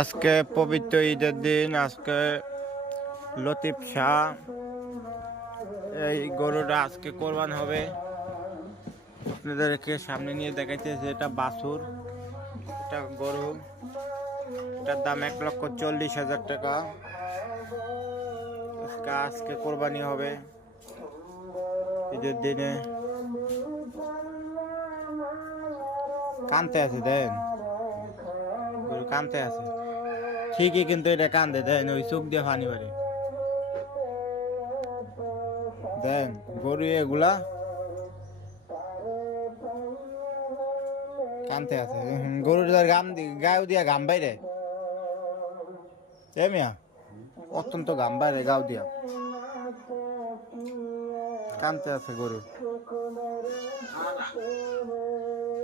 আজকে পবিত্র ঈদের দিন। আজকে লতিফ শাহ এই গরুটা আজকে কোরবান হবে। আপনাদেরকে সামনে নিয়ে দেখাইতেছে, এটা বাছুর, এটা গরু, এটার দাম 1,40,000 টাকা। আজকে কোরবানি হবে ঈদের দিনে। কানতে আছে, দেন গরু কানতে আছে ঠিকই, কিন্তু এটা কান্দে, দেন ওই চোখ দিয়ে পানি বাড়ে, দেন গরু এগুলা কানতে আছে। গরুর গাও দিয়া ঘাম বাইরে, মিয়া অত্যন্ত ঘাম বাইরে গাও দিয়া, কানতে আছে গরু।